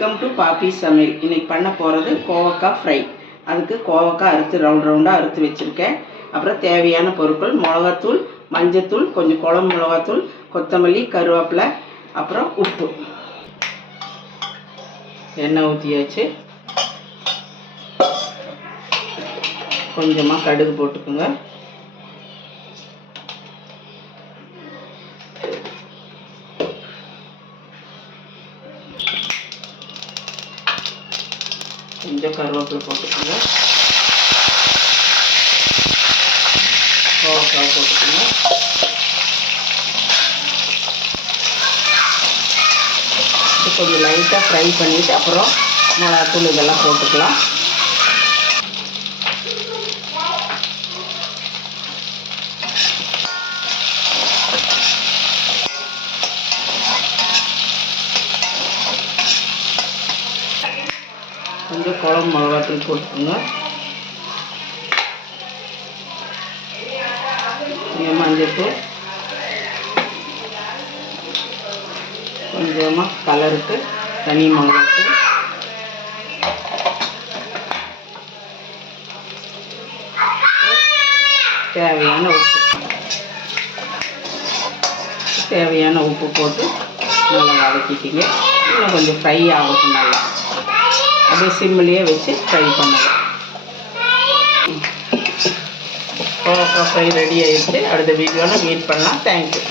Welcome to பாப்பி சமையல் இன்னைக்கு பண்ண போகிறது கோவக்காய் ஃப்ரை அதுக்கு கோவக்காய் அறுத்து ரவுண்ட் ரவுண்டாக அறுத்து வச்சுருக்கேன். அப்புறம் தேவையான பொருட்கள் மிளகாத்தூள் மஞ்சத்தூள் கொஞ்சம் குழம்பு மிளகாத்தூள் கொத்தமல்லி கருவேப்பிலை அப்புறம் உப்பு. எண்ணெய் ஊற்றியாச்சு கொஞ்சமாக கடுகு போட்டுக்கோங்க. கொஞ்சம் கருவேப்பிலை போட்டுக்கோங்க. கோவக்காய் போட்டுக்கோங்க. இது கொஞ்சம் லைட்டாக ஃப்ரை பண்ணிவிட்டு அப்புறம் மிளகாத்தூள் இதெல்லாம் போட்டுக்கலாம். கொஞ்சம் குழம்பு மிளகாத்தூள் போட்டுக்கோங்க. கொஞ்சம் மஞ்சத்தூள். கொஞ்சமாக கலருக்கு தனி மிளகாத்தூள். தேவையான உப்பு. தேவையான உப்பு போட்டு நல்லா வதக்கிட்டீங்க இன்னும் கொஞ்சம் ஃப்ரை ஆகட்டும் நல்லா. அப்படியே சிம்மிலேயே வச்சு ஃப்ரை பண்ணலாம். கோவக்காய் ஃப்ரை ரெடி ஆகிடுச்சு அடுத்த வீடியோவில் மீட் பண்ணலாம். தேங்க்யூ